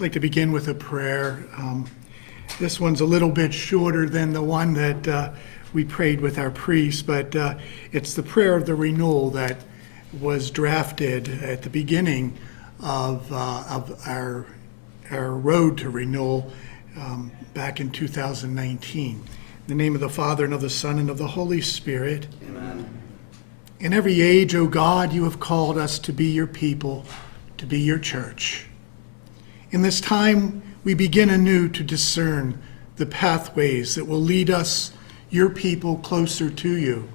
I'd like to begin with a prayer. This one's a little bit shorter than the one that we prayed with our priest, but it's the prayer of the renewal that was drafted at the beginning of our road to renewal back in 2019. In the name of the Father, and of the Son, and of the Holy Spirit. Amen. In every age, O God, you have called us to be your people, to be your church. In this time, we begin anew to discern the pathways that will lead us, your people, closer to you.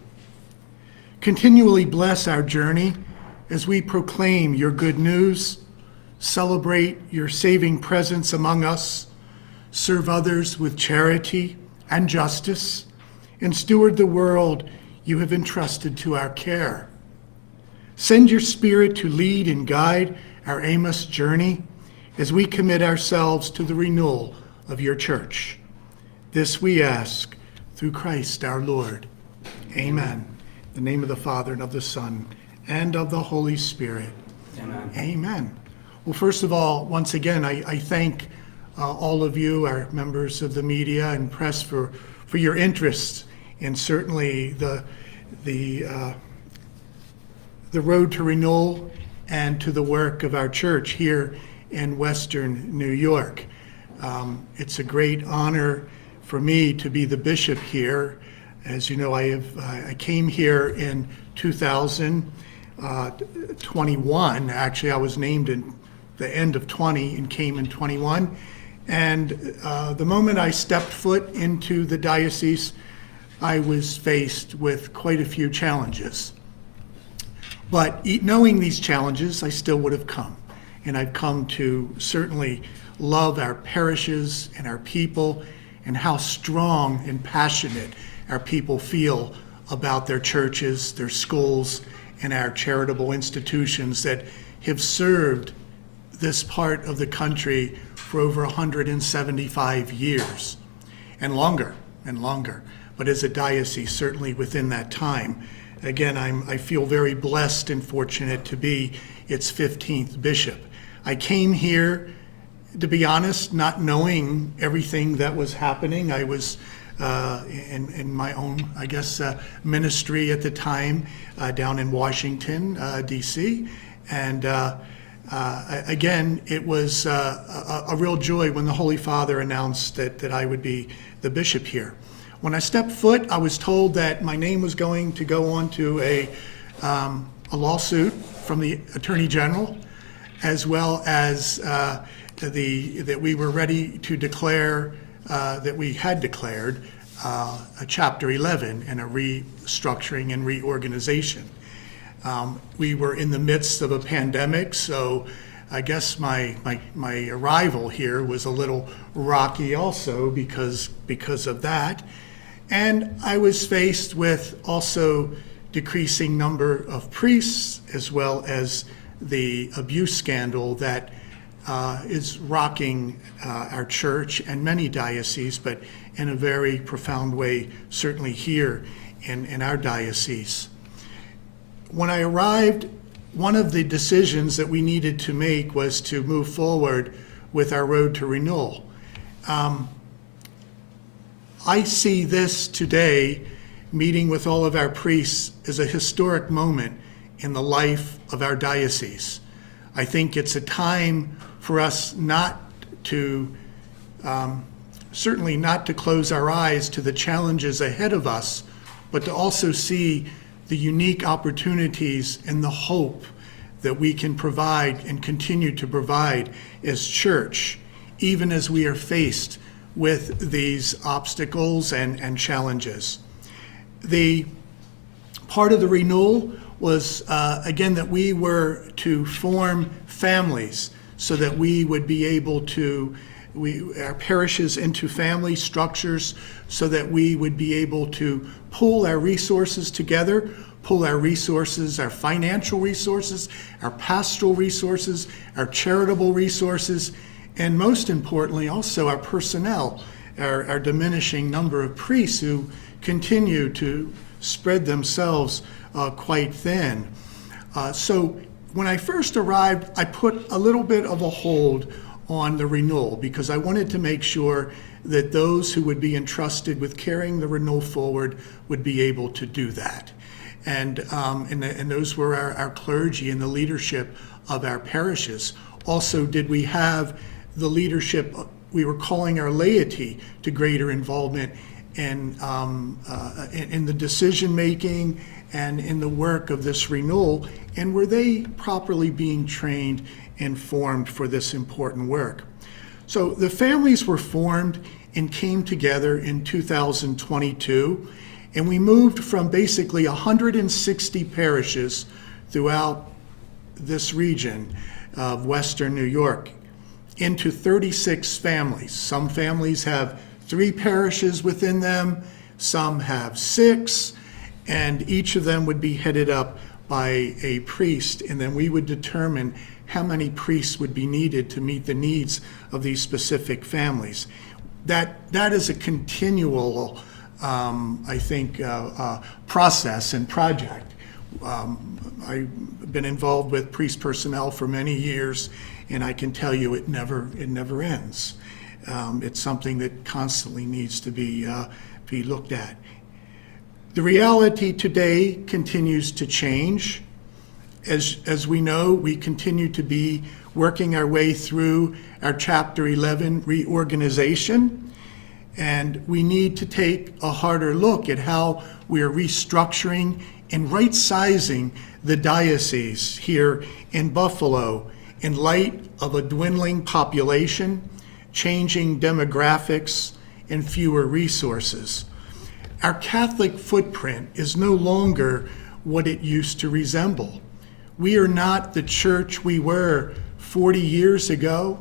Continually bless our journey as we proclaim your good news, celebrate your saving presence among us, serve others with charity and justice, and steward the world you have entrusted to our care. Send your Spirit to lead and guide our aimless journey as we commit ourselves to the renewal of your church. This we ask through Christ our Lord. Amen. In the name of the Father, and of the Son, and of the Holy Spirit. Amen. Amen. Well, first of all, once again, I thank all of you, our members of the media and press, for your interest in certainly the road to renewal and to the work of our church here in Western New York. It's a great honor for me to be the bishop here. As you know, I came here in 2021. Actually, I was named in the end of 20 and came in 21. And the moment I stepped foot into the diocese, I was faced with quite a few challenges. But knowing these challenges, I still would have come. And I've come to certainly love our parishes and our people, and how strong and passionate our people feel about their churches, their schools, and our charitable institutions that have served this part of the country for over 175 years and longer. But as a diocese, certainly within that time. Again, I feel very blessed and fortunate to be its 15th bishop. I came here, to be honest, not knowing everything that was happening. I was in my own, ministry at the time down in Washington, D.C. And again, it was a real joy when the Holy Father announced that I would be the bishop here. When I stepped foot, I was told that my name was going to go on to a lawsuit from the Attorney General, as well as that we were ready to declare that we had declared a Chapter 11 and a restructuring and reorganization. We were in the midst of a pandemic, so I guess my arrival here was a little rocky also because of that. And I was faced with also decreasing number of priests, as well as the abuse scandal that is rocking our church and many dioceses, but in a very profound way, certainly here in our diocese. When I arrived, one of the decisions that we needed to make was to move forward with our road to renewal. I see this today, meeting with all of our priests, as a historic moment in the life of our diocese. I think it's a time for us not to, certainly not to close our eyes to the challenges ahead of us, but to also see the unique opportunities and the hope that we can provide and continue to provide as church, even as we are faced with these obstacles and challenges. The part of the renewal was, again, that we were to form families so that we would be able to, our parishes into family structures, so that we would be able to pool our resources together, our financial resources, our pastoral resources, our charitable resources, and most importantly, also our personnel, our diminishing number of priests who continue to spread themselves quite thin. So when I first arrived, I put a little bit of a hold on the renewal because I wanted to make sure that those who would be entrusted with carrying the renewal forward would be able to do that. And those were our clergy and the leadership of our parishes. Also, did we have the leadership, we were calling our laity to greater involvement in the decision-making and in the work of this renewal, and were they properly being trained and formed for this important work? So the families were formed and came together in 2022, and we moved from basically 160 parishes throughout this region of Western New York into 36 families. Some families have 3 parishes within them, some have 6, and each of them would be headed up by a priest, and then we would determine how many priests would be needed to meet the needs of these specific families. That is a continual, I think, process and project. I've been involved with priest personnel for many years, and I can tell you it never ends. It's something that constantly needs to be looked at. The reality today continues to change. As we know, we continue to be working our way through our Chapter 11 reorganization, and we need to take a harder look at how we are restructuring and right-sizing the diocese here in Buffalo in light of a dwindling population, changing demographics, and fewer resources. Our Catholic footprint is no longer what it used to resemble. We are not the church we were 40 years ago,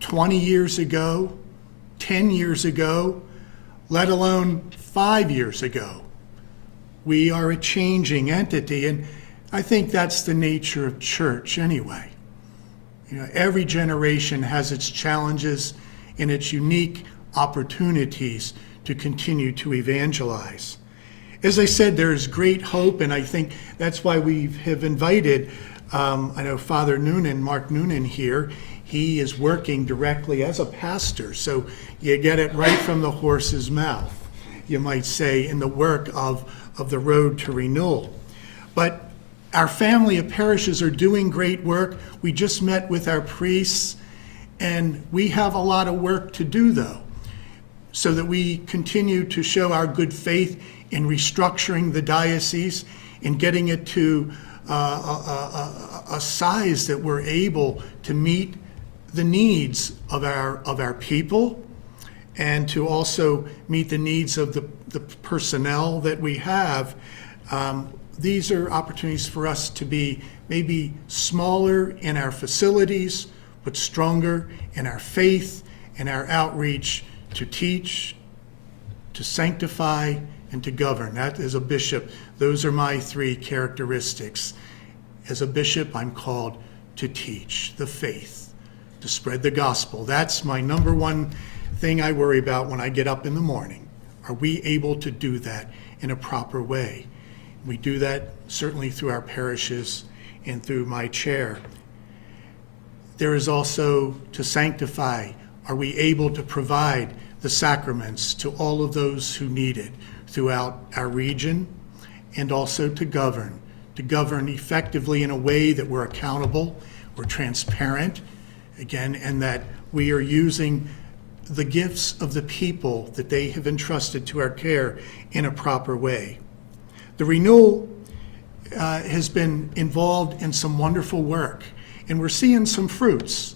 20 years ago, 10 years ago, let alone 5 years ago. We are a changing entity, and I think that's the nature of church anyway. Every generation has its challenges and its unique opportunities to continue to evangelize. As I said, there is great hope, and I think that's why we have invited, I know Father Noonan, Mark Noonan here. He is working directly as a pastor, so you get it right from the horse's mouth, you might say, in the work of the road to renewal. But our family of parishes are doing great work. We just met with our priests, and we have a lot of work to do, though, so that we continue to show our good faith in restructuring the diocese and getting it to a size that we're able to meet the needs of our people and to also meet the needs of the personnel that we have. These are opportunities for us to be maybe smaller in our facilities, but stronger in our faith and our outreach to teach, to sanctify, and to govern. That, as a bishop, those are my 3 characteristics. As a bishop, I'm called to teach the faith, to spread the gospel. That's my number one thing I worry about when I get up in the morning. Are we able to do that in a proper way? We do that certainly through our parishes and through my chair. There is also to sanctify. Are we able to provide the sacraments to all of those who need it throughout our region, and also to govern effectively in a way that we're accountable, we're transparent, again, and that we are using the gifts of the people that they have entrusted to our care in a proper way. The Renewal has been involved in some wonderful work, and we're seeing some fruits.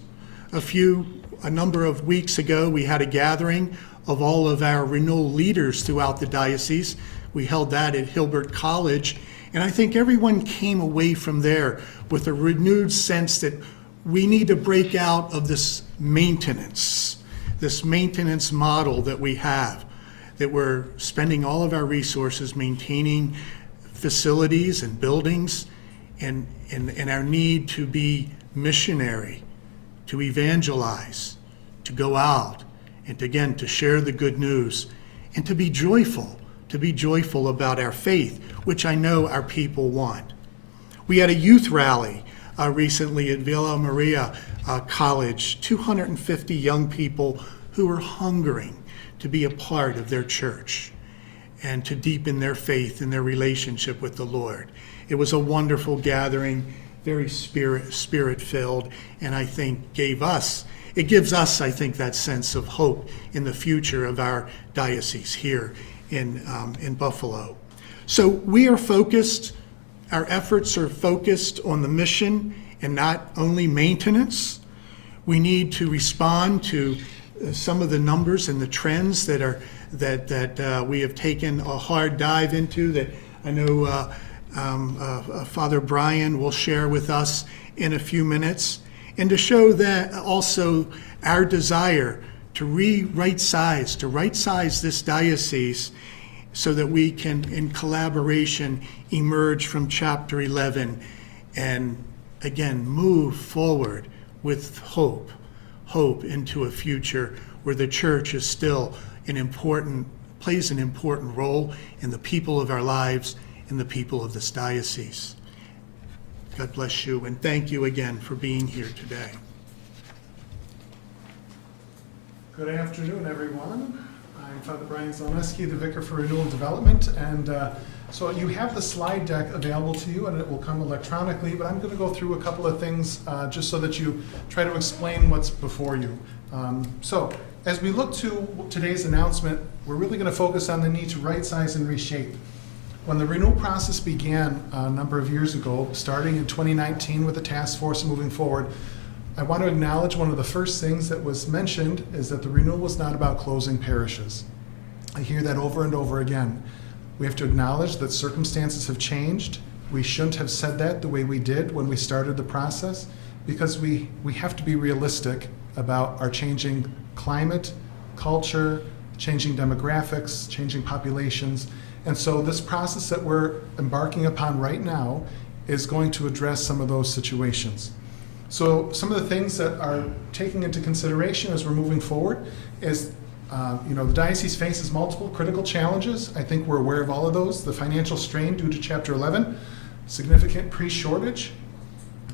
A number of weeks ago, we had a gathering of all of our Renewal leaders throughout the diocese. We held that at Hilbert College, and I think everyone came away from there with a renewed sense that we need to break out of this maintenance model that we have, that we're spending all of our resources maintaining facilities and buildings, and our need to be missionary, to evangelize, to go out, and again, to share the good news, and to be joyful about our faith, which I know our people want. We had a youth rally recently at Villa Maria college, 250 young people who were hungering to be a part of their church and to deepen their faith and their relationship with the Lord. It was a wonderful gathering, very spirit-filled, and I think it gives us, I think, that sense of hope in the future of our diocese here in Buffalo. So we are focused, our efforts are focused on the mission and not only maintenance. We need to respond to some of the numbers and the trends that we have taken a hard dive into, that I know Father Brian will share with us in a few minutes, and to show that also our desire to right size this diocese so that we can, in collaboration, emerge from chapter 11 and again move forward with hope into a future where the church is still plays an important role in the people of our lives and the people of this diocese. God bless you, and thank you again for being here today. Good afternoon, everyone. I'm Father Brian Zaleski, the Vicar for Renewal Development, and so you have the slide deck available to you, and it will come electronically, but I'm going to go through a couple of things just so that you try to explain what's before you. So as we look to today's announcement, we're really going to focus on the need to right-size and reshape. When the renewal process began a number of years ago, starting in 2019 with the task force and moving forward, I want to acknowledge one of the first things that was mentioned is that the renewal was not about closing parishes. I hear that over and over again. We have to acknowledge that circumstances have changed. We shouldn't have said that the way we did when we started the process, because we have to be realistic about our changing climate, culture, changing demographics, changing populations. And so this process that we're embarking upon right now is going to address some of those situations. So some of the things that are taking into consideration as we're moving forward is, the diocese faces multiple critical challenges. I think we're aware of all of those. The financial strain due to Chapter 11, significant priest shortage,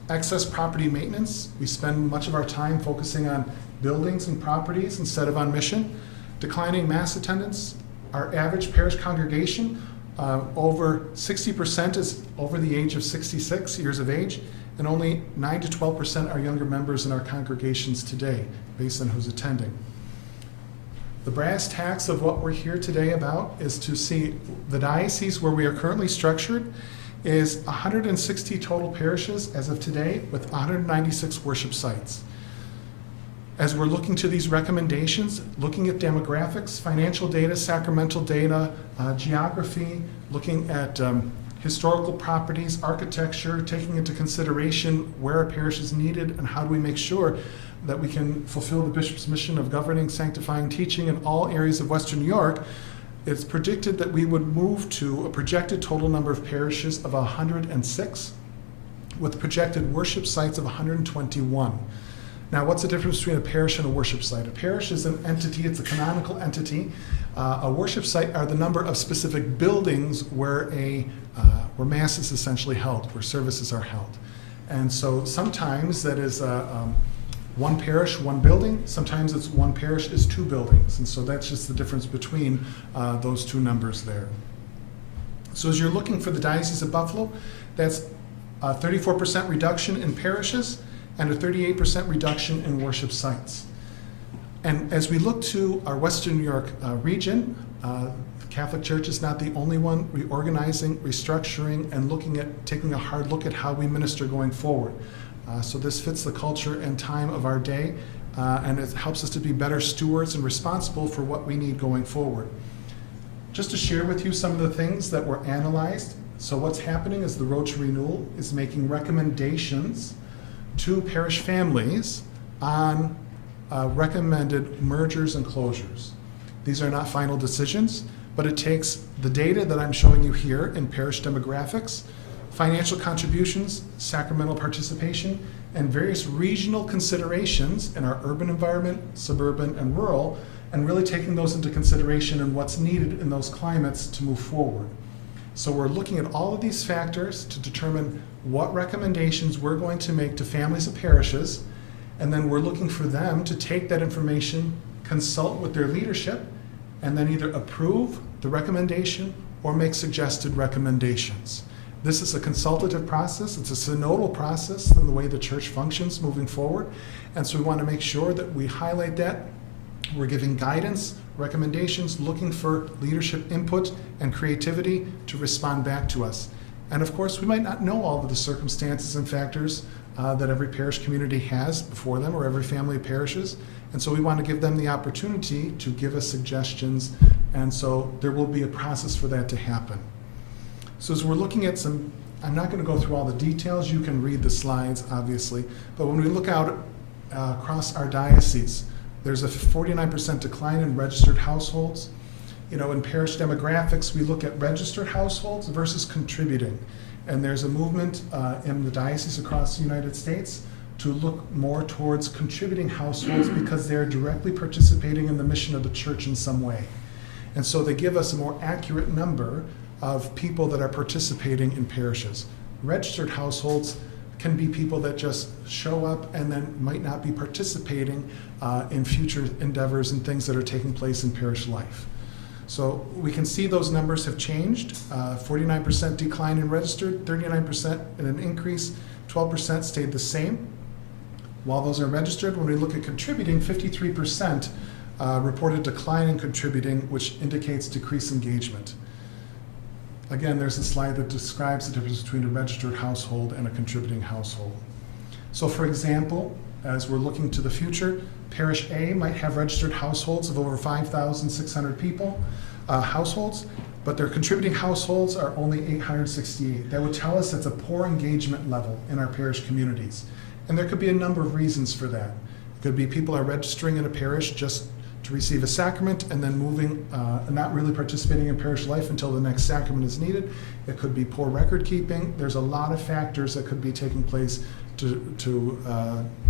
excess property maintenance. We spend much of our time focusing on buildings and properties instead of on mission. Declining mass attendance. Our average parish congregation, over 60% is over the age of 66 years of age, and only 9 to 12% are younger members in our congregations today, based on who's attending. The brass tacks of what we're here today about is to see the diocese where we are currently structured is 160 total parishes as of today, with 196 worship sites. As we're looking to these recommendations, looking at demographics, financial data, sacramental data, geography, looking at historical properties, architecture, taking into consideration where a parish is needed and how do we make sure that we can fulfill the bishop's mission of governing, sanctifying, teaching in all areas of Western New York, it's predicted that we would move to a projected total number of parishes of 106 with projected worship sites of 121. Now, what's the difference between a parish and a worship site? A parish is an entity, it's a canonical entity. A worship site are the number of specific buildings where Mass is essentially held, where services are held. And so sometimes that is one parish, one building. Sometimes it's one parish is two buildings. And so that's just the difference between those two numbers there. So as you're looking for the Diocese of Buffalo, that's a 34% reduction in parishes and a 38% reduction in worship sites. And as we look to our Western New York region, the Catholic Church is not the only one reorganizing, restructuring, and taking a hard look at how we minister going forward. So this fits the culture and time of our day, and it helps us to be better stewards and responsible for what we need going forward. Just to share with you some of the things that were analyzed. So what's happening is the Road to Renewal is making recommendations to parish families on recommended mergers and closures. These are not final decisions, but it takes the data that I'm showing you here in parish demographics, financial contributions, sacramental participation, and various regional considerations in our urban environment, suburban, and rural, and really taking those into consideration and what's needed in those climates to move forward. So we're looking at all of these factors to determine what recommendations we're going to make to families of parishes And then we're looking for them to take that information, consult with their leadership, and then either approve the recommendation or make suggested recommendations. This is a consultative process. It's a synodal process in the way the church functions moving forward. And so we want to make sure that we highlight that. We're giving guidance, recommendations, looking for leadership input and creativity to respond back to us. And of course, we might not know all of the circumstances and factors that every parish community has before them, or every family of parishes. And so we want to give them the opportunity to give us suggestions. And so there will be a process for that to happen. So as we're looking at some, I'm not going to go through all the details. You can read the slides, obviously. But when we look out across our diocese, there's a 49% decline in registered households. In parish demographics, we look at registered households versus contributing. And there's a movement in the diocese across the United States to look more towards contributing households because they're directly participating in the mission of the church in some way. And so they give us a more accurate number of people that are participating in parishes. Registered households can be people that just show up and then might not be participating in future endeavors and things that are taking place in parish life. So we can see those numbers have changed. 49% decline in registered, 39% in an increase, 12% stayed the same. While those are registered, when we look at contributing, 53% reported decline in contributing, which indicates decreased engagement. Again, there's a slide that describes the difference between a registered household and a contributing household. So for example, as we're looking to the future, Parish A might have registered households of over 5,600 people, households, but their contributing households are only 868. That would tell us it's a poor engagement level in our parish communities. And there could be a number of reasons for that. It could be people are registering in a parish just to receive a sacrament and then moving, not really participating in parish life until the next sacrament is needed. It could be poor record keeping. There's a lot of factors that could be taking place to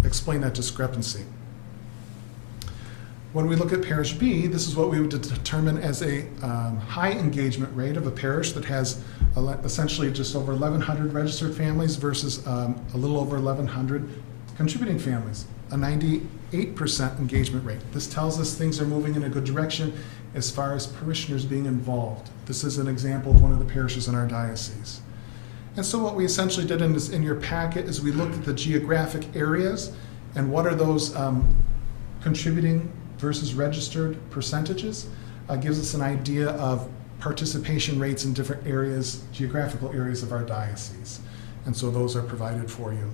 explain that discrepancy. When we look at Parish B, this is what we would determine as a high engagement rate of a parish that has essentially just over 1,100 registered families versus a little over 1,100 contributing families, a 98% engagement rate. This tells us things are moving in a good direction as far as parishioners being involved. This is an example of one of the parishes in our diocese. And so what we essentially did in your packet is we looked at the geographic areas and what are those contributing versus registered percentages. Gives us an idea of participation rates in different areas, geographical areas of our diocese. And so those are provided for you.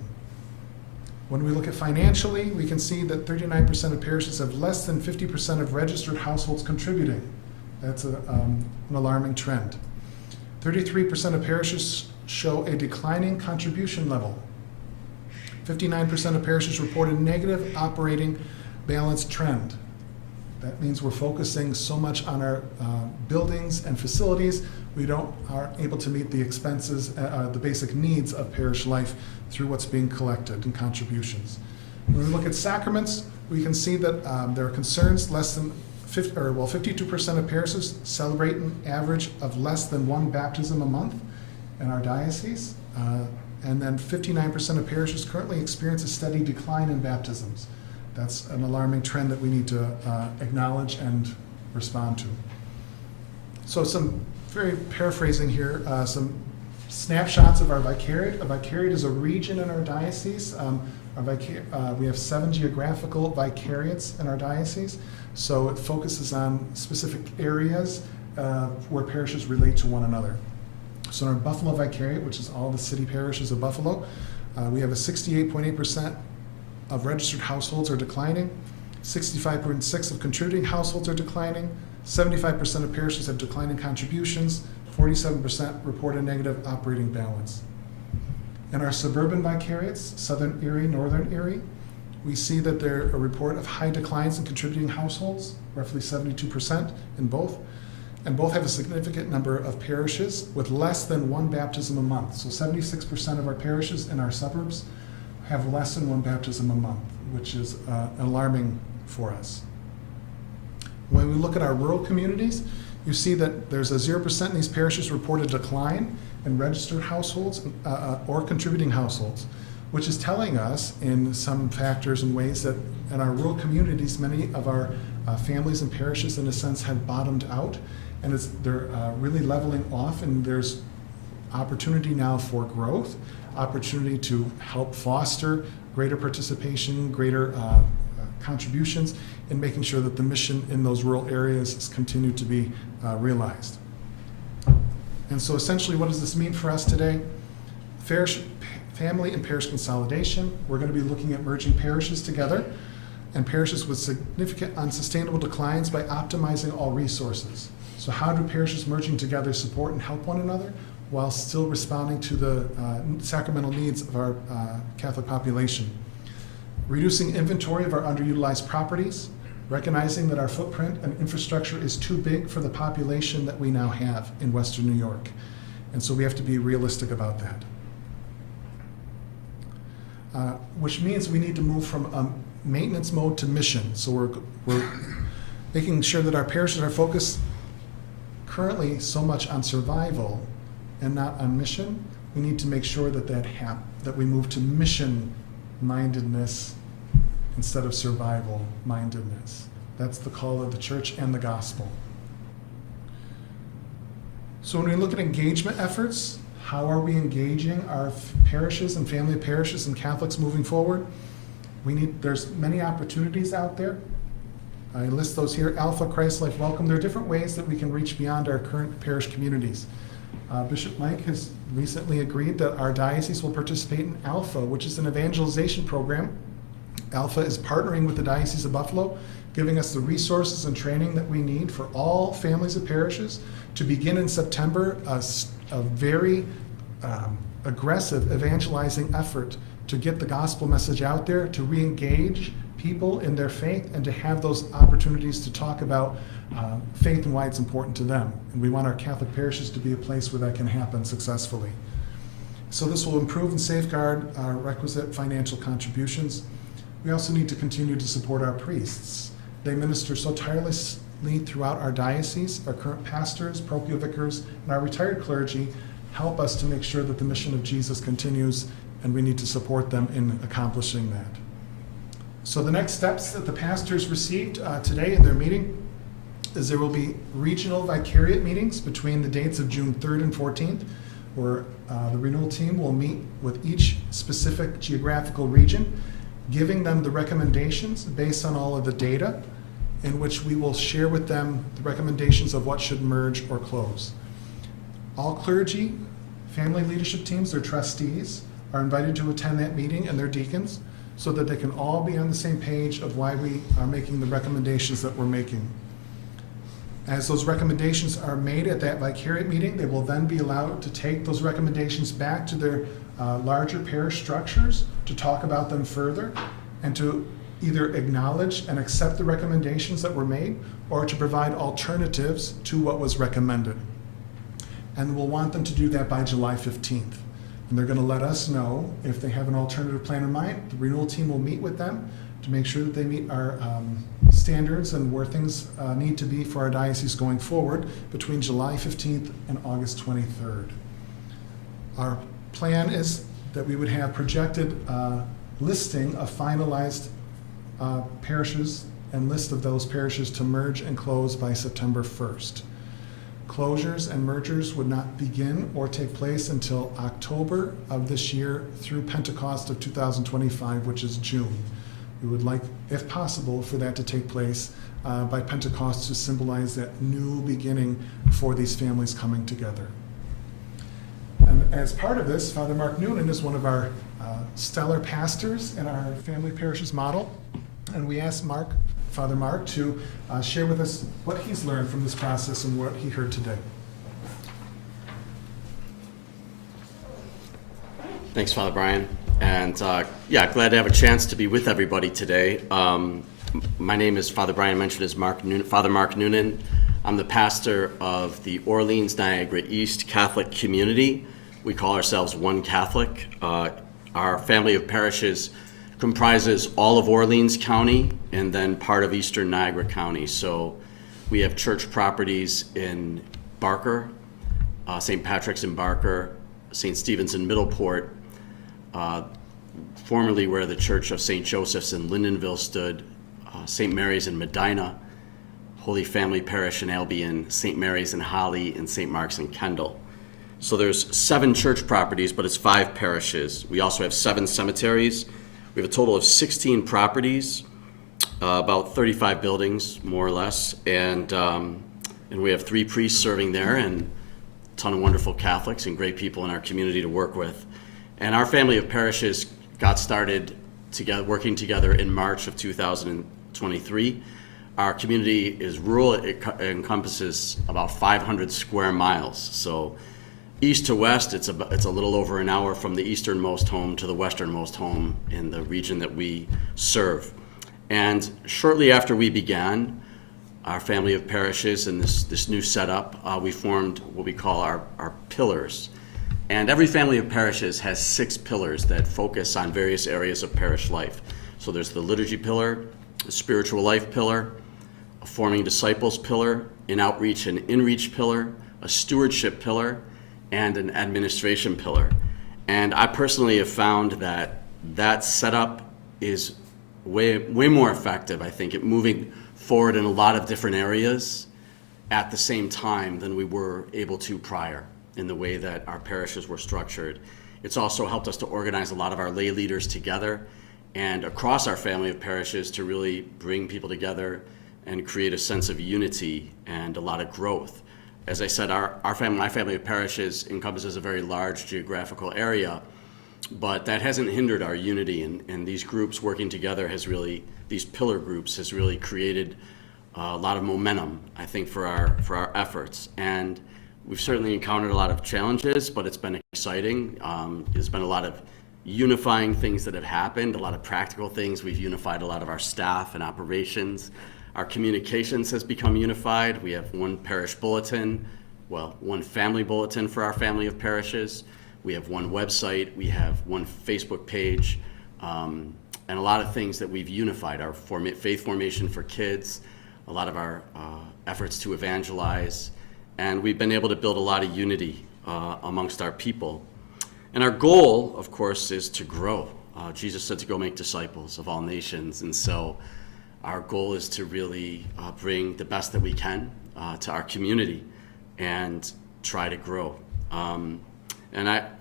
When we look at financially, we can see that 39% of parishes have less than 50% of registered households contributing. That's an alarming trend. 33% of parishes show a declining contribution level. 59% of parishes report a negative operating balance trend. That means we're focusing so much on our buildings and facilities, we aren't able to meet the expenses, the basic needs of parish life through what's being collected in contributions. When we look at sacraments, we can see that there are concerns. 52% of parishes celebrate an average of less than one baptism a month in our diocese. And then 59% of parishes currently experience a steady decline in baptisms. That's an alarming trend that we need to acknowledge and respond to. So some very paraphrasing here, some snapshots of our vicariate. A vicariate is a region in our diocese. We have 7 geographical vicariates in our diocese. So it focuses on specific areas where parishes relate to one another. So in our Buffalo vicariate, which is all the city parishes of Buffalo, we have a 68.8% of registered households are declining, 65.6% of contributing households are declining, 75% of parishes have declining contributions, 47% report a negative operating balance. In our suburban vicariates, Southern Erie, Northern Erie, we see that there are a report of high declines in contributing households, roughly 72% in both, and both have a significant number of parishes with less than one baptism a month. So 76% of our parishes in our suburbs have less than one baptism a month, which is alarming for us. When we look at our rural communities, you see that there's a 0% in these parishes report a decline in registered households or contributing households. which is telling us in some factors and ways that in our rural communities, many of our families and parishes, in a sense, have bottomed out, and they're really leveling off, and there's opportunity now for growth, opportunity to help foster greater participation, greater contributions in making sure that the mission in those rural areas continue to be realized. And so essentially, what does this mean for us today? Family and parish consolidation. We're going to be looking at merging parishes together and parishes with significant unsustainable declines by optimizing all resources. So how do parishes merging together support and help one another while still responding to the sacramental needs of our Catholic population? Reducing inventory of our underutilized properties, recognizing that our footprint and infrastructure is too big for the population that we now have in Western New York. And so we have to be realistic about that. Which means we need to move from maintenance mode to mission. So we're making sure that our parishes are focused currently so much on survival and not on mission. We need to make sure that we move to mission mindedness instead of survival mindedness. That's the call of the church and the gospel. So when we look at engagement efforts, how are we engaging our parishes and family parishes and Catholics moving forward? There's many opportunities out there. I list those here. Alpha, Christ Life Welcome. There are different ways that we can reach beyond our current parish communities. Bishop Mike has recently agreed that our diocese will participate in Alpha, which is an evangelization program. Alpha is partnering with the Diocese of Buffalo, giving us the resources and training that we need for all families of parishes to begin in September a very aggressive evangelizing effort to get the gospel message out there, to re-engage people in their faith, and to have those opportunities to talk about faith and why it's important to them. And we want our Catholic parishes to be a place where that can happen successfully. So this will improve and safeguard our requisite financial contributions. We also need to continue to support our priests. They minister so tirelessly throughout our diocese. Our current pastors, parochial vicars, and our retired clergy help us to make sure that the mission of Jesus continues, and we need to support them in accomplishing that. So the next steps that the pastors received today in their meeting is there will be regional vicariate meetings between the dates of June 3rd and 14th, where the Renewal team will meet with each specific geographical region, giving them the recommendations based on all of the data, in which we will share with them the recommendations of what should merge or close. All clergy, family leadership teams, their trustees, are invited to attend that meeting, and their deacons, so that they can all be on the same page of why we are making the recommendations that we're making. As those recommendations are made at that vicariate meeting, they will then be allowed to take those recommendations back to their larger parish structures to talk about them further, and to either acknowledge and accept the recommendations that were made, or to provide alternatives to what was recommended. And we'll want them to do that by July 15th. And they're going to let us know if they have an alternative plan in mind. The Renewal team will meet with them to make sure that they meet our standards and where things need to be for our diocese going forward between July 15th and August 23rd. Our plan is that we would have projected listing of finalized parishes and list of those parishes to merge and close by September 1st. Closures and mergers would not begin or take place until October of this year through Pentecost of 2025, which is June. We would like, if possible, for that to take place by Pentecost to symbolize that new beginning for these families coming together. And as part of this, Father Mark Noonan is one of our stellar pastors in our family parishes model, and we asked Father Mark to share with us what he's learned from this process and what he heard today. Thanks, Father Brian. And glad to have a chance to be with everybody today. My name is, Father Brian mentioned, is Father Mark Noonan. I'm the pastor of the Orleans Niagara East Catholic community. We call ourselves One Catholic. Our family of parishes comprises all of Orleans County and then part of Eastern Niagara County. So we have church properties in Barker, St. Patrick's in Barker, St. Stephen's in Middleport, formerly where the Church of St. Joseph's in Lindenville stood, St. Mary's in Medina, Holy Family Parish in Albion, St. Mary's in Holly, and St. Mark's in Kendall. So there's 7 church properties, but it's 5 parishes. We also have 7 cemeteries. We have a total of 16 properties, about 35 buildings, more or less, and we have 3 priests serving there, and a ton of wonderful Catholics and great people in our community to work with. And our family of parishes got started together, working together in March of 2023. Our community is rural. It encompasses about 500 square miles. So east to west, it's a little over an hour from the easternmost home to the westernmost home in the region that we serve. And shortly after we began our family of parishes and this new setup, we formed what we call our pillars. And every family of parishes has 6 pillars that focus on various areas of parish life. So there's the liturgy pillar, the spiritual life pillar, a forming disciples pillar, an outreach and inreach pillar, a stewardship pillar, and an administration pillar. And I personally have found that setup is way more effective, I think, at moving forward in a lot of different areas at the same time than we were able to prior in the way that our parishes were structured. It's also helped us to organize a lot of our lay leaders together and across our family of parishes to really bring people together and create a sense of unity and a lot of growth. As I said, my family of parishes encompasses a very large geographical area, but that hasn't hindered our unity, and these groups working together these pillar groups has really created a lot of momentum, I think, for our efforts. And we've certainly encountered a lot of challenges, but it's been exciting. There's been a lot of unifying things that have happened, a lot of practical things. We've unified a lot of our staff and operations. Our communications has become unified. We have one parish bulletin, one family bulletin for our family of parishes. We have one website. We have one Facebook page, and a lot of things that we've unified. Our faith formation for kids, a lot of our efforts to evangelize, and we've been able to build a lot of unity amongst our people. And our goal, of course, is to grow. Jesus said to go make disciples of all nations, and so our goal is to really bring the best that we can to our community and try to grow.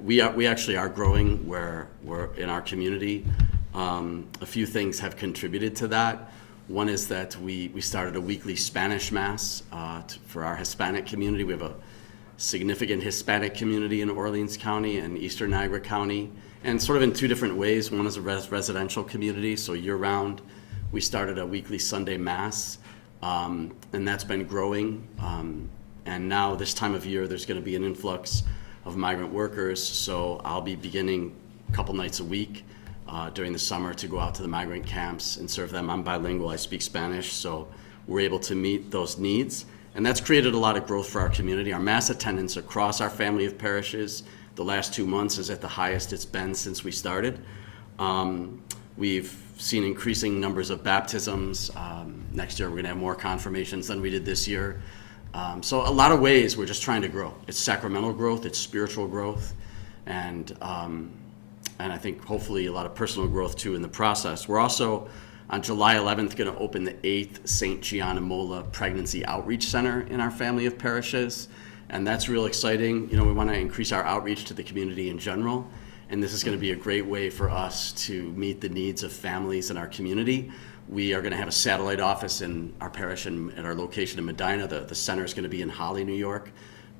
We actually are growing where we're in our community. A few things have contributed to that. One is that we started a weekly Spanish Mass for our Hispanic community. We have a significant Hispanic community in Orleans County and Eastern Niagara County, and sort of in 2 different ways. One is a residential community, so year-round. We started a weekly Sunday Mass, and that's been growing. And now this time of year, there's going to be an influx of migrant workers, so I'll be beginning a couple nights a week during the summer to go out to the migrant camps and serve them. I'm bilingual, I speak Spanish, so we're able to meet those needs. And that's created a lot of growth for our community. Our Mass attendance across our family of parishes the last 2 months is at the highest it's been since we started. We've seen increasing numbers of baptisms. Next year we're going to have more confirmations than we did this year. So a lot of ways we're just trying to grow. It's sacramental growth, it's spiritual growth, and I think hopefully a lot of personal growth too in the process. We're also on July 11th going to open the 8th St. Gianna Molla Pregnancy Outreach Center in our family of parishes, and that's real exciting. We want to increase our outreach to the community in general, and this is going to be a great way for us to meet the needs of families in our community. We are going to have a satellite office in our parish and at our location in Medina. The center is going to be in Holly, New York,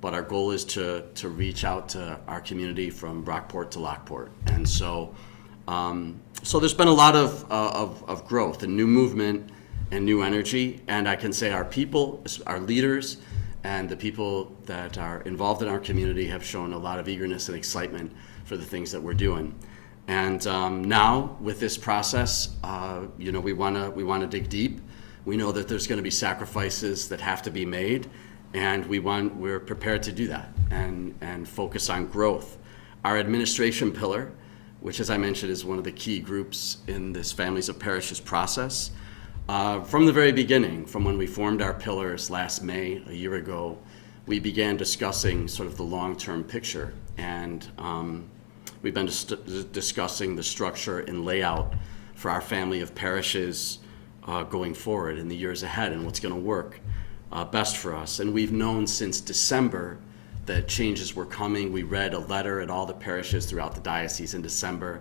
but our goal is to reach out to our community from Brockport to Lockport. And so there's been a lot of growth and new movement and new energy, and I can say our people, our leaders, and the people that are involved in our community have shown a lot of eagerness and excitement for the things that we're doing. And now with this process, we want to dig deep. We know that there's going to be sacrifices that have to be made, and we're prepared to do that and focus on growth. Our administration pillar, which, as I mentioned, is one of the key groups in this Families of Parishes process. From the very beginning, from when we formed our pillars last May, a year ago, we began discussing sort of the long-term picture and we've been discussing the structure and layout for our family of parishes going forward in the years ahead and what's going to work best for us. And we've known since December that changes were coming. We read a letter at all the parishes throughout the diocese in December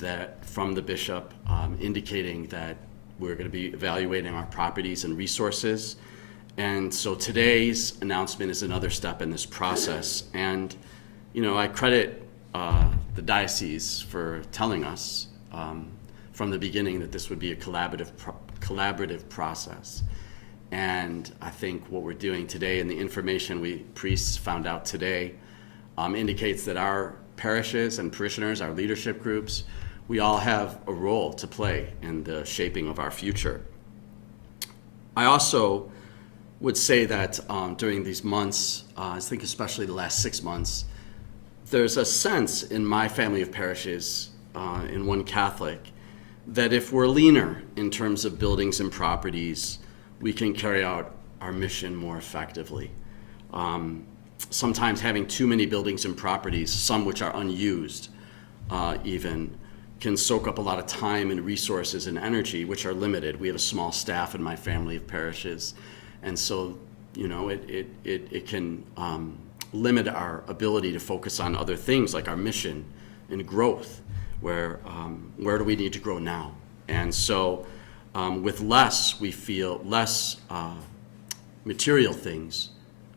that from the bishop indicating that we're going to be evaluating our properties and resources. And so today's announcement is another step in this process. And, you know, I credit the diocese for telling us from the beginning that this would be a collaborative process. And I think what we're doing today and the information we priests found out today indicates that our parishes and parishioners, our leadership groups, we all have a role to play in the shaping of our future. I also would say that during these months, I think especially the last 6 months, there's a sense in my family of parishes, in One Catholic, that if we're leaner in terms of buildings and properties, we can carry out our mission more effectively. Sometimes having too many buildings and properties, some which are unused even, can soak up a lot of time and resources and energy, which are limited. We have a small staff in my family of parishes, and so, you know, it can limit our ability to focus on other things like our mission and growth, where do we need to grow now? And so with less, we feel less material things,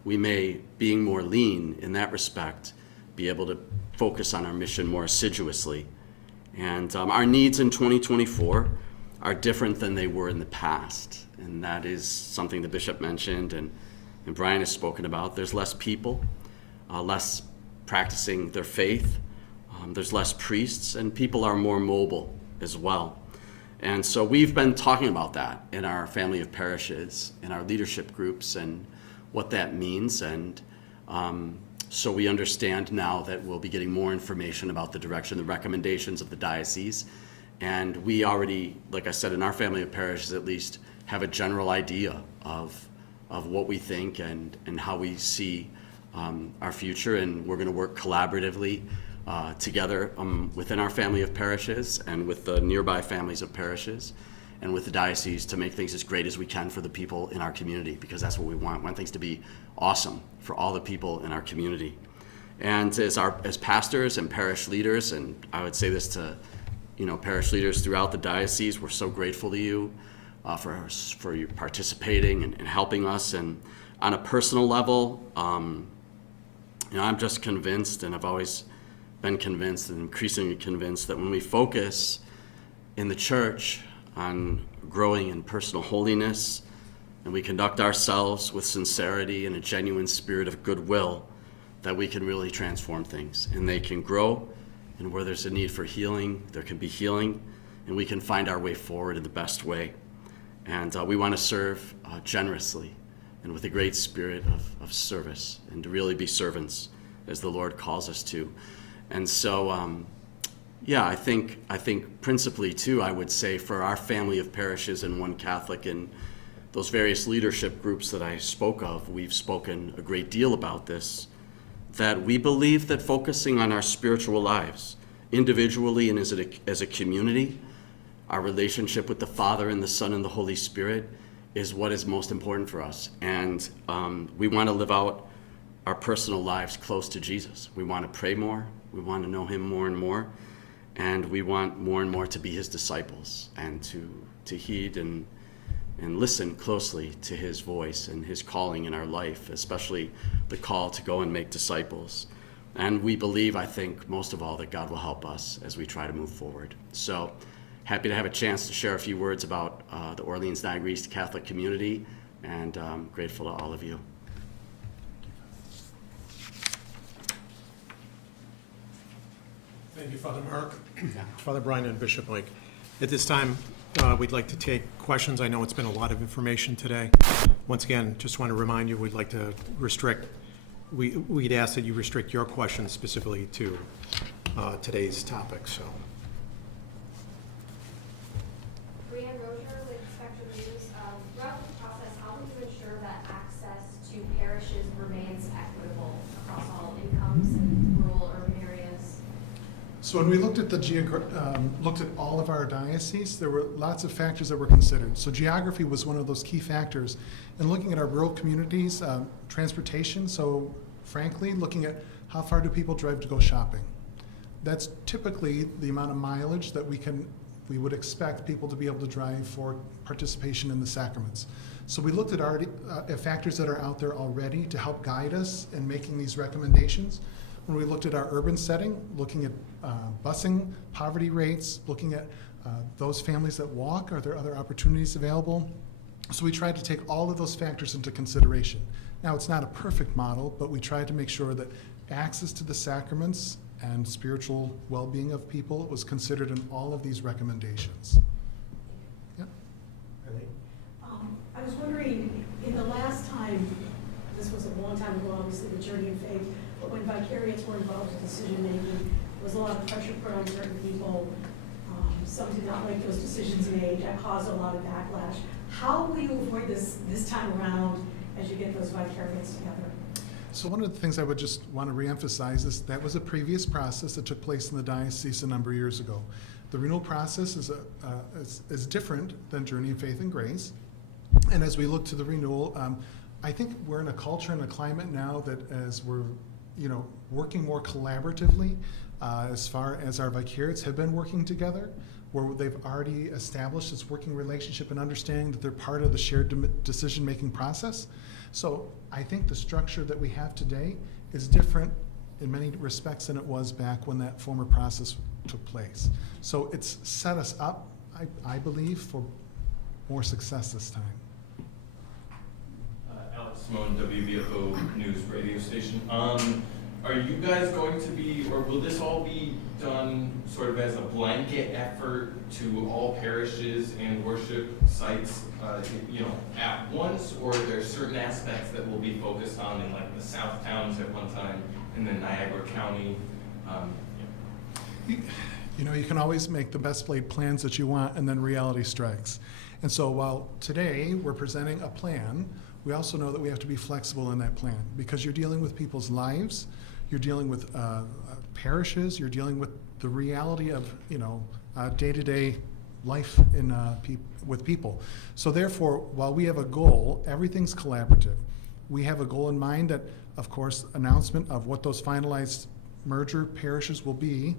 we may, being more lean in that respect, be able to focus on our mission more assiduously. And our needs in 2024 are different than they were in the past. And that is something the bishop mentioned and Brian has spoken about. There's less people, less practicing their faith. There's less priests, and people are more mobile as well. And so we've been talking about that in our family of parishes, in our leadership groups, and what that means. And so we understand now that we'll be getting more information about the direction, the recommendations of the diocese. And we already, like I said, in our family of parishes at least, have a general idea of what we think and how we see our future. And we're going to work collaboratively together within our family of parishes and with the nearby families of parishes and with the diocese to make things as great as we can for the people in our community, because that's what we want. We want things to be awesome for all the people in our community. And as pastors and parish leaders, and I would say this to parish leaders throughout the diocese, we're so grateful to you for you participating and helping us. And on a personal level, I'm just convinced, and I've always been convinced and increasingly convinced, that when we focus in the church on growing in personal holiness and we conduct ourselves with sincerity and a genuine spirit of goodwill, that we can really transform things and they can grow. And where there's a need for healing, there can be healing, and we can find our way forward in the best way. And we want to serve generously and with a great spirit of service, and to really be servants as the Lord calls us to. And so, I think principally too, I would say for our family of parishes in One Catholic and those various leadership groups that I spoke of, we've spoken a great deal about this, that we believe that focusing on our spiritual lives, individually and as a community, our relationship with the Father and the Son and the Holy Spirit is what is most important for us. And we want to live out our personal lives close to Jesus. We want to pray more. We want to know him more and more. And we want more and more to be his disciples and to heed and listen closely to his voice and his calling in our life, especially the call to go and make disciples. And we believe, I think, most of all, that God will help us as we try to move forward. So happy to have a chance to share a few words about the Orleans-Niagara East Catholic community, and grateful to all of you. Thank you, Father Mark, Father Brian, and Bishop Mike. At this time, we'd like to take questions. I know it's been a lot of information today. Once again, just want to remind you, we'd like to restrict, we'd ask that you restrict your questions specifically to today's topic. So, Brianne Rozier with Spectrum News. Throughout the process, how will you ensure that access to parishes remains equitable across all incomes and rural, urban areas? So when we looked at looked at all of our dioceses, there were lots of factors that were considered. So geography was one of those key factors. And looking at our rural communities, transportation, so frankly, looking at how far do people drive to go shopping. That's typically the amount of mileage that we would expect people to be able to drive for participation in the sacraments. So we looked at factors that are out there already to help guide us in making these recommendations. When we looked at our urban setting, looking at busing, poverty rates, looking at those families that walk, are there other opportunities available? So we tried to take all of those factors into consideration. Now, it's not a perfect model, but we tried to make sure that access to the sacraments and spiritual well-being of people was considered in all of these recommendations. Yep. I was wondering, in the last time, this was a long time ago, obviously, the journey of faith, but when vicariates were involved in decision-making, there was a lot of pressure put on certain people. Some did not like those decisions made. That caused a lot of backlash. How will you avoid this time around as you get those vicariates together? So one of the things I would just want to reemphasize is that was a previous process that took place in the diocese a number of years ago. The renewal process is different than Journey of Faith and Grace. And as we look to the renewal, I think we're in a culture and a climate now that as we're working more collaboratively, as far as our vicariates have been working together, where they've already established this working relationship and understanding that they're part of the shared decision-making process. So I think the structure that we have today is different in many respects than it was back when that former process took place. So it's set us up, I believe, for more success this time. Alex Simone, WBFO News radio station. Are you guys going to be, or will this all be done sort of as a blanket effort to all parishes and worship sites, at once, or are there certain aspects that will be focused on in like the South Towns at one time, and then Niagara County? You can always make the best laid plans that you want, and then reality strikes. And so while today we're presenting a plan, we also know that we have to be flexible in that plan, because you're dealing with people's lives, you're dealing with parishes, you're dealing with the reality of day-to-day life with people. So therefore, while we have a goal, everything's collaborative. We have a goal in mind that, of course, announcement of what those finalized merger parishes will be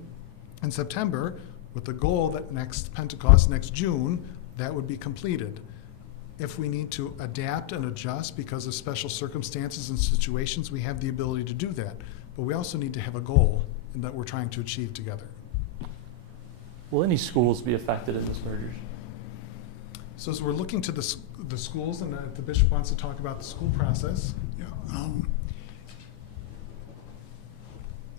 in September, with the goal that next Pentecost, next June, that would be completed. If we need to adapt and adjust because of special circumstances and situations, we have the ability to do that. But we also need to have a goal that we're trying to achieve together. Will any schools be affected in this merger? So as we're looking to the schools, and the bishop wants to talk about the school process. Yeah,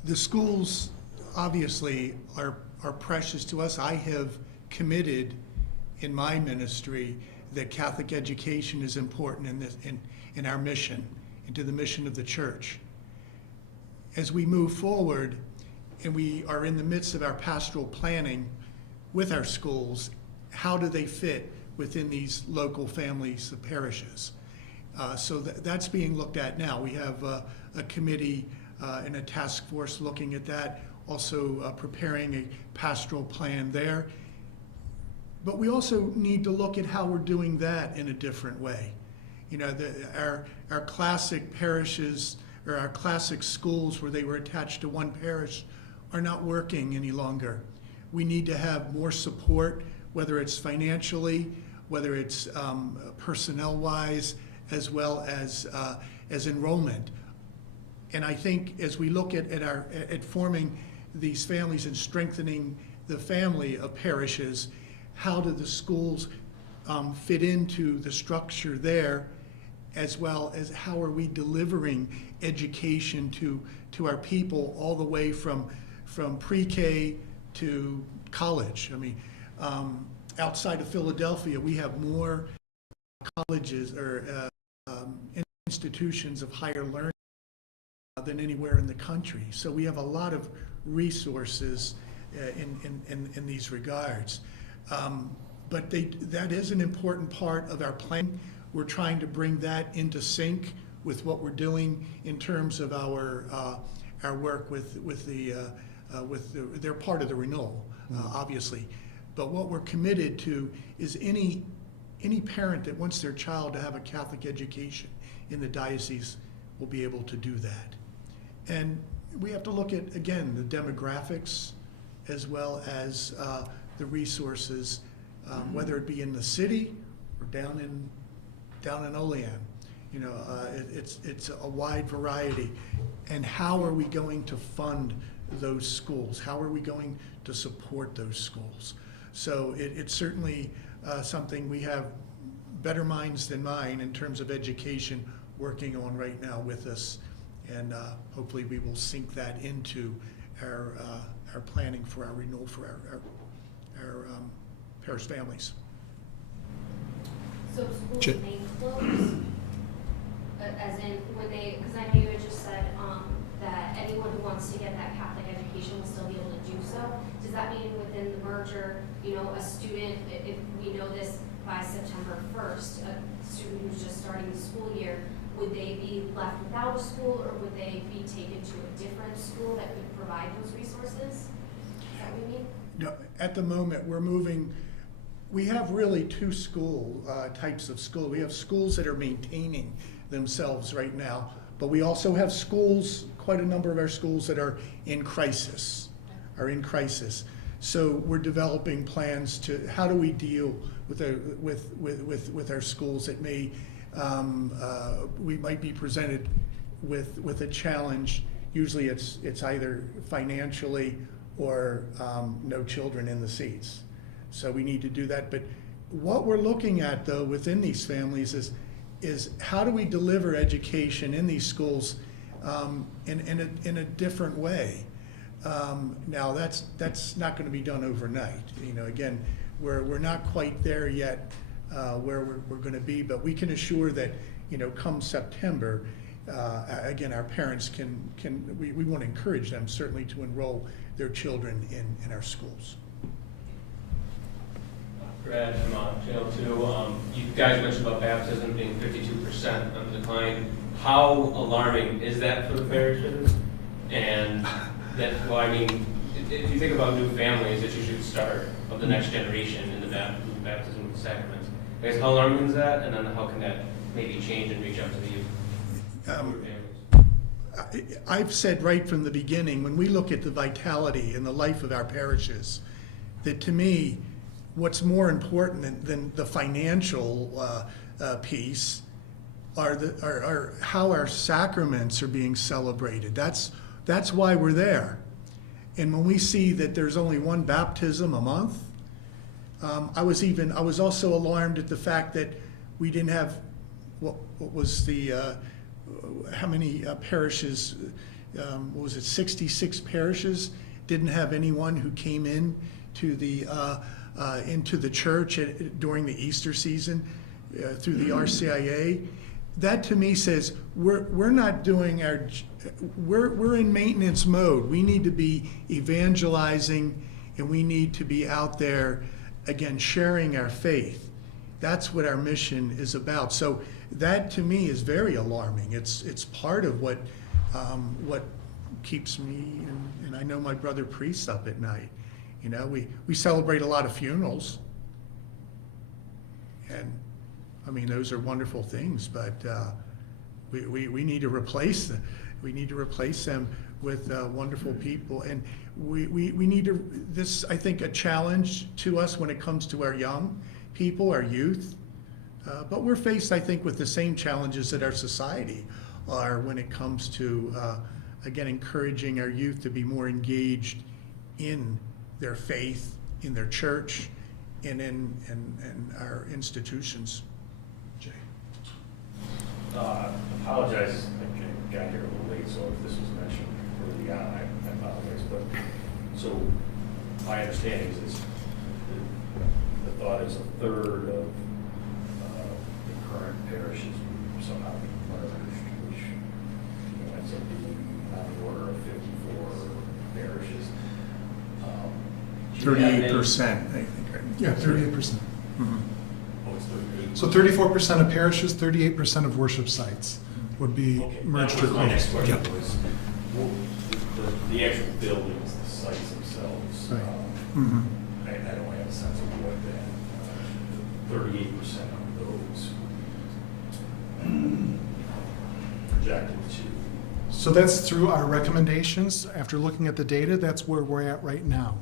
the schools obviously are precious to us. I have committed in my ministry that Catholic education is important in our mission, into the mission of the church. As we move forward, and we are in the midst of our pastoral planning with our schools, how do they fit within these local families of parishes? So that's being looked at now. We have a committee and a task force looking at that, also preparing a pastoral plan there. But we also need to look at how we're doing that in a different way. Our classic parishes, or our classic schools where they were attached to one parish, are not working any longer. We need to have more support, whether it's financially, whether it's personnel-wise, as well as enrollment. And I think as we look at forming these families and strengthening the family of parishes, how do the schools fit into the structure there, as well as how are we delivering education to our people all the way from pre-K to college. I mean, outside of Philadelphia, we have more colleges or institutions of higher learning than anywhere in the country. So we have a lot of resources in these regards. But that is an important part of our plan. We're trying to bring that into sync with what we're doing in terms of our work with the they're part of the renewal, obviously. But what we're committed to is any parent that wants their child to have a Catholic education in the diocese will be able to do that. And we have to look at, again, the demographics as well as the resources, whether it be in the city or down in Olean. You know, it's a wide variety. And how are we going to fund those schools? How are we going to support those schools? So it's certainly something we have better minds than mine in terms of education working on right now with us. And hopefully we will sink that into our planning for our renewal for our parish families. So schools Chip. may close, as in when they, because I know you had just said that anyone who wants to get that Catholic education will still be able to do so. Does that mean within the merger, you know, a student, if we know this by September 1st, a student who's just starting the school year, would they be left without a school, or would they be taken to a different school that could provide those resources? Is that what you mean? No, at the moment, we're moving. We have really two types of school. We have schools that are maintaining themselves right now, but we also have schools, quite a number of our schools that are in crisis. So we're developing plans to how do we deal with our schools that may we might be presented with a challenge. Usually it's either financially or no children in the seats. So we need to do that. But what we're looking at though within these families is how do we deliver education in these schools in a different way. Now that's not going to be done overnight. You know, again, we're not quite there yet where we're going to be, but we can assure that, you know, come September, again, our parents we want to encourage them certainly to enroll their children in our schools. Brad from Channel 2. You guys mentioned about baptism being 52% on the decline. How alarming is that for the parishes? And that, well, I mean, if you think about new families that you should start of the next generation in the baptism of the sacraments, I guess how alarming is that? And then how can that maybe change and reach out to the youth? I've said right from the beginning, when we look at the vitality and the life of our parishes, that to me, what's more important than the financial piece are how our sacraments are being celebrated. That's why we're there. And when we see that there's only one baptism a month, I was also alarmed at the fact that we didn't have what was the how many parishes? What was it? 66 parishes didn't have anyone who came in to the into the church during the Easter season through the RCIA. That to me says we're not doing we're in maintenance mode. We need to be evangelizing, and we need to be out there again sharing our faith. That's what our mission is about. So that to me is very alarming. It's part of what keeps me and I know my brother priests up at night. You know, we celebrate a lot of funerals, and I mean those are wonderful things, but we need to replace them. We need to replace them with wonderful people, and we need to. This I think a challenge to us when it comes to our young people, our youth, but we're faced I think with the same challenges that our society are when it comes to again encouraging our youth to be more engaged in their faith, in their church, and in our institutions. Jay. Apologize, I got here a little late, so if this was mentioned early on, I apologize. But so my understanding is the thought is a third of the current parishes somehow be merged, which ends up being on the order of 54 parishes. 38%, I think. Right? Yeah, 38%. Mm-hmm. Oh, it's 38. So 34% of parishes, 38% of worship sites would be Okay, merged that or was my next closed. question was, well, the actual buildings, the Right. I don't have a sense of what that 38% of those projected to. So that's through our recommendations. After looking at the data, that's where we're at right now.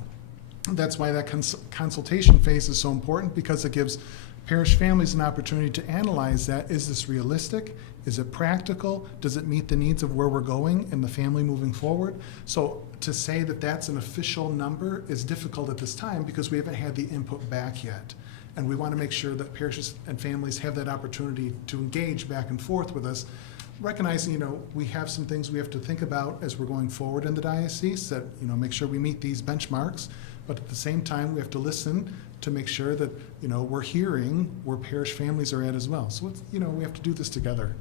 That's why that consultation phase is so important, because it gives parish families an opportunity to analyze that. Is this realistic? Is it practical? Does it meet the needs of where we're going and the family moving forward? So to say that that's an official number is difficult at this time because we haven't had the input back yet. And we want to make sure that parishes and families have that opportunity to engage back and forth with us, recognizing, we have some things we have to think about as we're going forward in the diocese that, make sure we meet these benchmarks. But at the same time, we have to listen to make sure that, we're hearing where parish families are at as well. So it's, we have to do this together.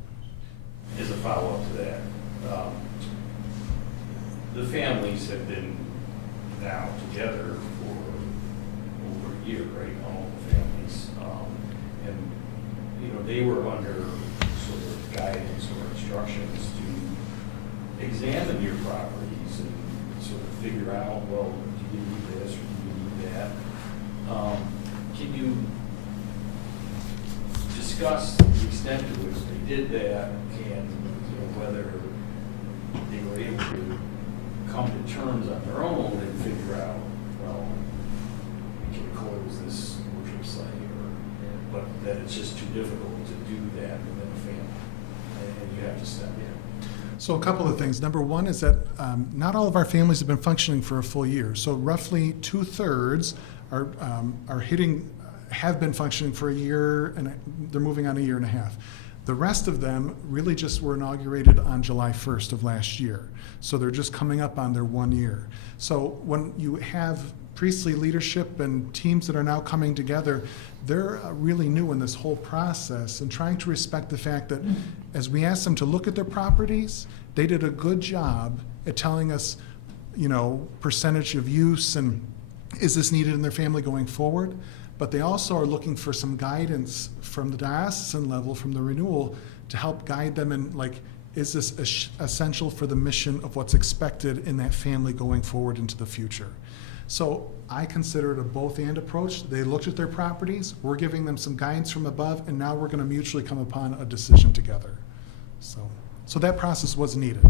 As a follow-up to that, the families have been now together for over a year, right? All the families. And, they were under sort of guidance or instructions to examine your properties and sort of figure out, well, do you need this or do you need that? Can you discuss the extent to which they did that and whether they were able to come to terms on their own and figure out, well, we can close this worship site, but that it's just too difficult to do that within a family, and you have to step in. So a couple of things. Number one is that not all of our families have been functioning for a full year. So roughly 2/3 have been functioning for a year, and they're moving on a year and a half. The rest of them really just were inaugurated on July 1st of last year. So they're just coming up on their 1 year. So when you have priestly leadership and teams that are now coming together, they're really new in this whole process and trying to respect the fact that as we asked them to look at their properties, they did a good job at telling us, percentage of use and is this needed in their family going forward? But they also are looking for some guidance from the diocesan level, from the Renewal, to help guide them in, is this essential for the mission of what's expected in that family going forward into the future? So I consider it a both-and approach. They looked at their properties, we're giving them some guidance from above, and now we're going to mutually come upon a decision together. So that process was needed.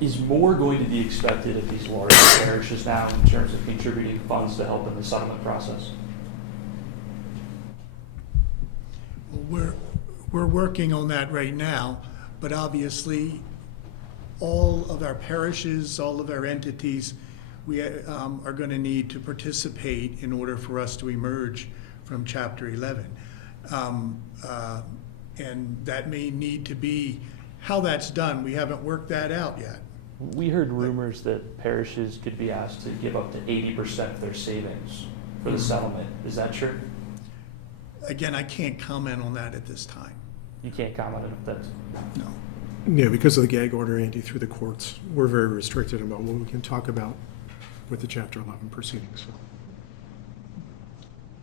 Is more going to be expected of these larger parishes now in terms of contributing funds to help in the settlement process? We're working on that right now, but obviously, all of our parishes, all of our entities, we are going to need to participate in order for us to emerge from Chapter 11. And that may need to be, how that's done, we haven't worked that out yet. We heard rumors that parishes could be asked to give up to 80% of their savings for the settlement. Is that true? Again, I can't comment on that at this time. You can't comment on that. No. Yeah, because of the gag order, Andy, through the courts, we're very restricted about what we can talk about with the Chapter 11 proceedings. So.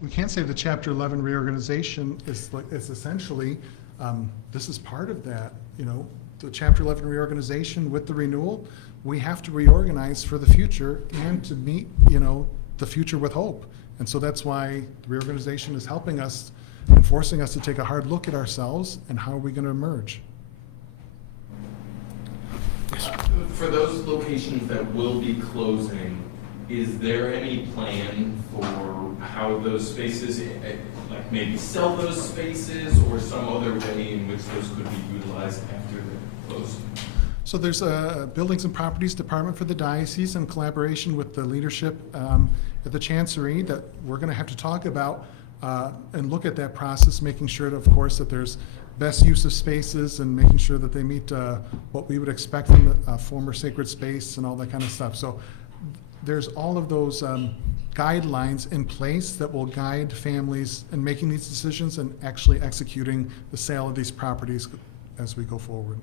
We can't say the Chapter 11 reorganization is essentially, this is part of that, the Chapter 11 reorganization with the Renewal. We have to reorganize for the future and to meet, the future with hope. And so that's why the reorganization is helping us and forcing us to take a hard look at ourselves and how are we going to emerge. For those locations that will be closing, is there any plan for how those spaces, like maybe sell those spaces or some other way in which those could be utilized after they're closed? So there's a Buildings and Properties Department for the diocese in collaboration with the leadership at the Chancery that we're going to have to talk about and look at that process, making sure, of course, that there's best use of spaces and making sure that they meet what we would expect from the former sacred space and all that kind of stuff. So there's all of those guidelines in place that will guide families in making these decisions and actually executing the sale of these properties as we go forward.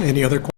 Any other questions?